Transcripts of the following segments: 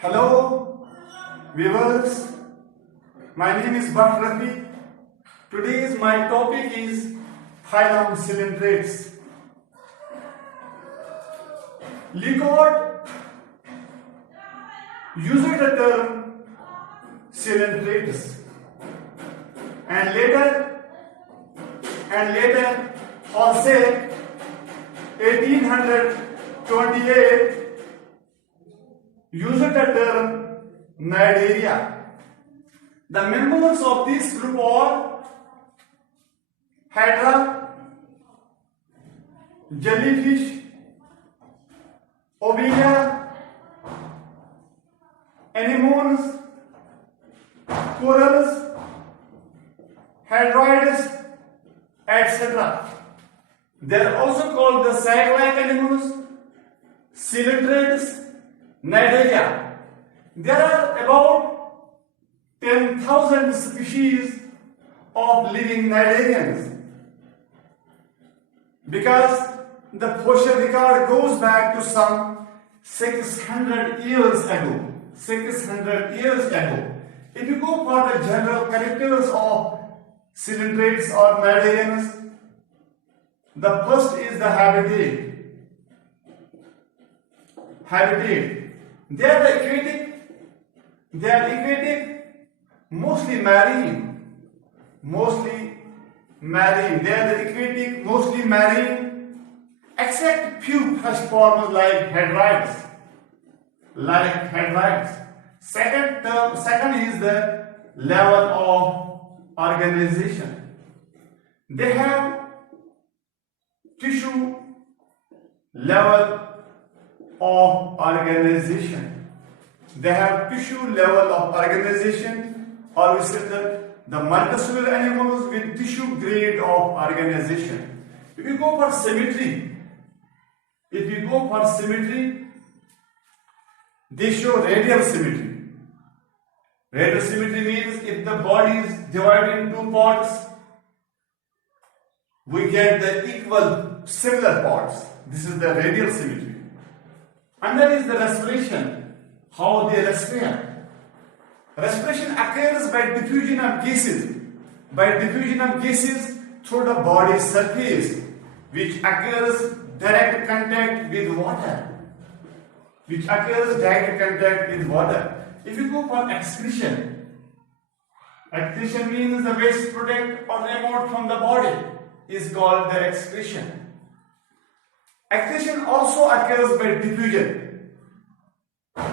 Hello viewers, my name is Bhat Rafi. Today's my topic is phylum coelentrates. Leacock used the term coelentrates and later also 1828 used the term Nnidaria. The members of this group are hydra, jellyfish, obelia, anemones, corals, hydroids, etc. They are also called the sac-like animals, coelentrates, Nnidaria. There are about 10,000 species of living Nnidarians because the fossil record goes back to some 600 years ago. 600 years ago. If you go for the general characters of coelentrates or Nnidarians, the first is the habitat. They are aquatic, mostly marine. They are the aquatic, mostly marine, except few fresh forms like hydroids. Second is the level of organization. They have tissue level of organization. Or we say the multicellular animals with tissue grade of organization. If you go for symmetry, they show radial symmetry. Radial symmetry means if the body is divided in two parts, we get the equal similar parts. This is the radial symmetry. And that is the respiration. How they respire. Respiration occurs by diffusion of gases. Through the body surface, which occurs direct contact with water. If you go for excretion means the waste product or removed from the body is called the excretion. Excretion also occurs by diffusion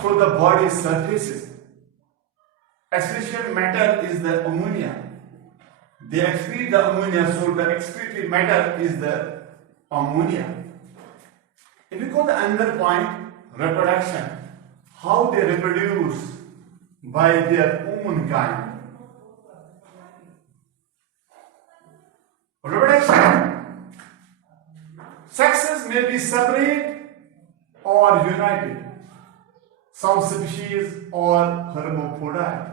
through the body surfaces. Excretion matter is the ammonia. They excrete the ammonia, so the excreted matter is the ammonia. If you go to another point, reproduction, how they reproduce by their own kind. Reproduction, sexes may be separate or united. Some species are hermaphrodite.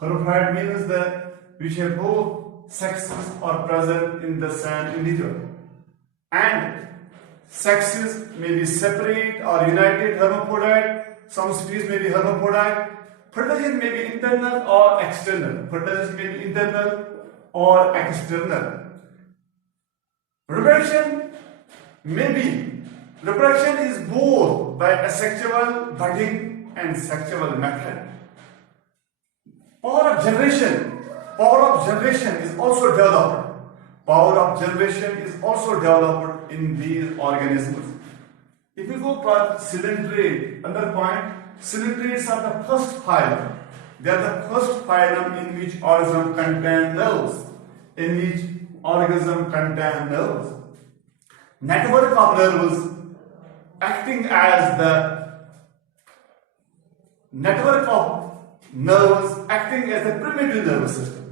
Hermaphrodite means that which have both sexes are present in the same individual. And sexes may be separate or united, hermaphrodite. Some species may be hermaphrodite. Fertilization may be internal or external. Reproduction is both by asexual budding and sexual method. Power of generation is also developed in these organisms. If you go for coelentrate, another point, coelentrates are the first phylum. They are the first phylum in which organism contain nerves. Network of nerves acting as the primitive nervous system.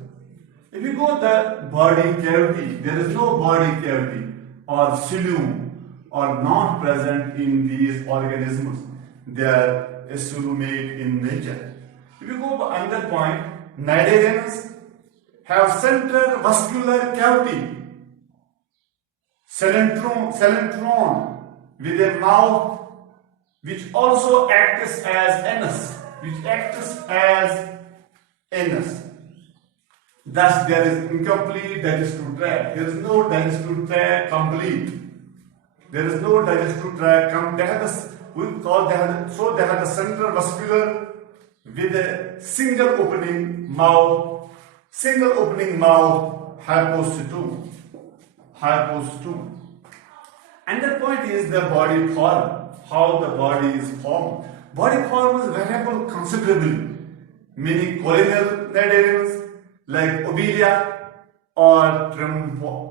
If you go the body cavity, there is no body cavity or phylum are not present in these organisms. They are assumed in nature. If you go to another point, Nnidarians have central vascular cavity, coelentron with a mouth which also acts as anus, which acts as anus. Thus, there is incomplete digestive tract. There is no digestive tract complete. There is no digestive tract. They have the central vascular with a single opening mouth, hypostotum. Another point is the body form. How the body is formed. Body form is variable considerably. Many colonial Nidarians like Obelia or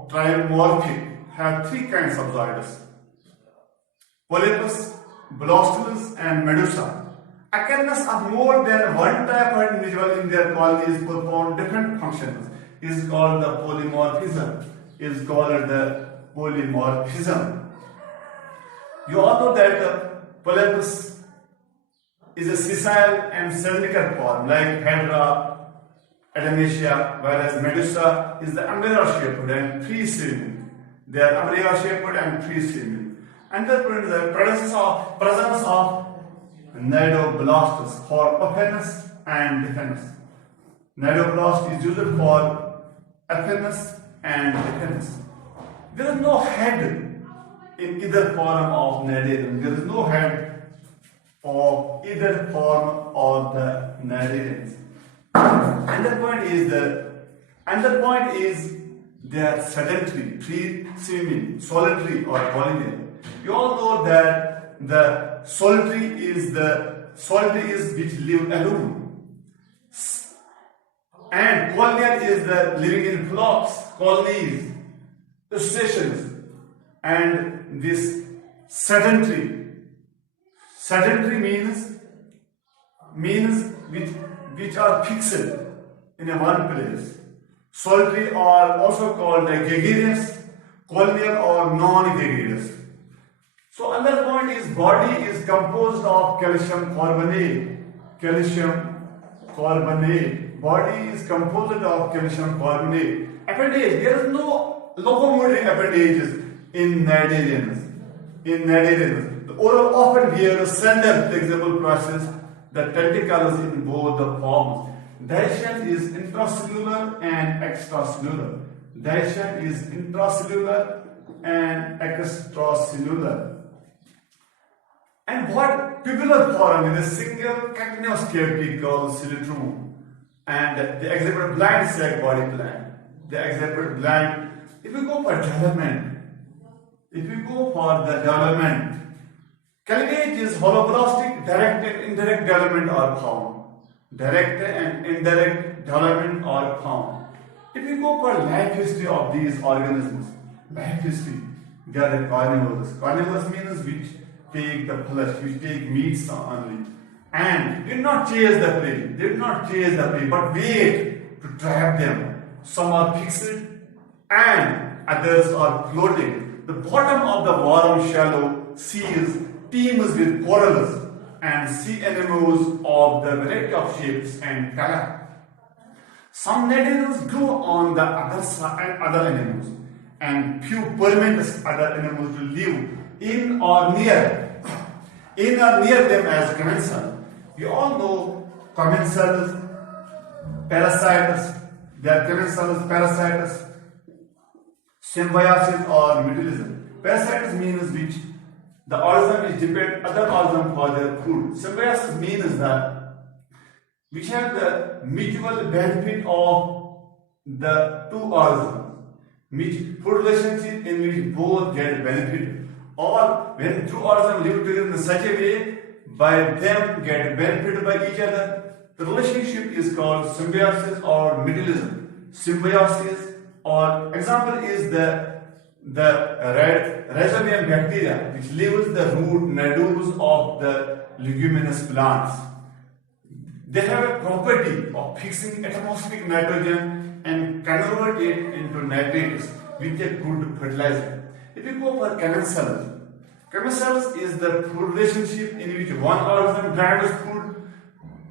Trimorphic have three kinds of zoids: Polypus, Blastulus, and Medusa. Occurrence of more than one type of individual in their colonies perform different functions is called the polymorphism. You all know that Polypus is a sessile and cylindrical form like Hydra, Adamantia, whereas Medusa is the umbrella-shaped and free-swimming. They are umbrella-shaped and free-swimming. And the presence of Nidoblastus for offense and defense. Nidoblast is used for offense and defense. There is no head in either form of Nidarian. There is no head of either form of the Nidarians. Another point is they are sedentary, free-swimming, solitary or colonial. You all know that the solitary is which live alone, and colonial is the living in flocks, colonies, stations, and this sedentary means which are fixed in a one place. Solitary are also called gregarious, colonial or non-gregarious. So another point is body is composed of calcium carbonate. Body is composed of calcium carbonate. Appendage, there is no locomotory appendages in Nidarians. The oral often bears slender flexible process, the tentacles in both the forms. Digestion is intracellular and extracellular. And what tubular form is a single continuous cavity called cilitum, and they exhibit blind sac body plan. If you go for development, cleavage is holoblastic, direct and indirect development are found. If you go for life history of these organisms, they are the carnivores. Carnivores means which take the flesh, which take meats only, and did not chase the prey, but wait to trap them. Some are fixed and others are floating. The bottom of the warm shallow seas teems with corals and sea animals of the variety of shapes and color. Some Nidarians grow on the other side other animals, and few permit other animals to live in or near them as commensals. You all know commensals, parasites. They are commensals, parasites, symbiosis or mutualism. Parasites means which the organism is depend other organism for their food. Symbiosis means that which have the mutual benefit of the two organisms, which food relationship in which both get benefited, or when two organisms live together in such a way by them get benefited by each other. The relationship is called symbiosis or mutualism. Symbiosis, or example is the red rhizobium bacteria, which lives the root nodules of the leguminous plants. They have a property of fixing atmospheric nitrogen and convert it into nitrates with a good fertilizer. If you go for commensals is the food relationship in which one organism derives food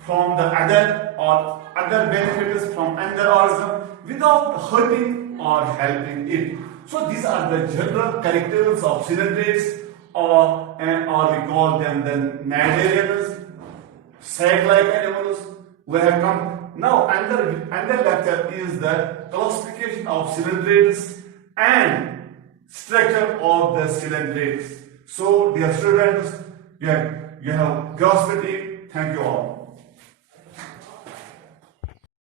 from the other or other benefits from another organism without hurting or helping it. So these are the general characters of coelentrates or we call them the Nidarians, sac-like animals. We have come now. Another lecture is the classification of cylindrids and structure of the cylindrids. So, dear students, you have grasped it. Thank you all.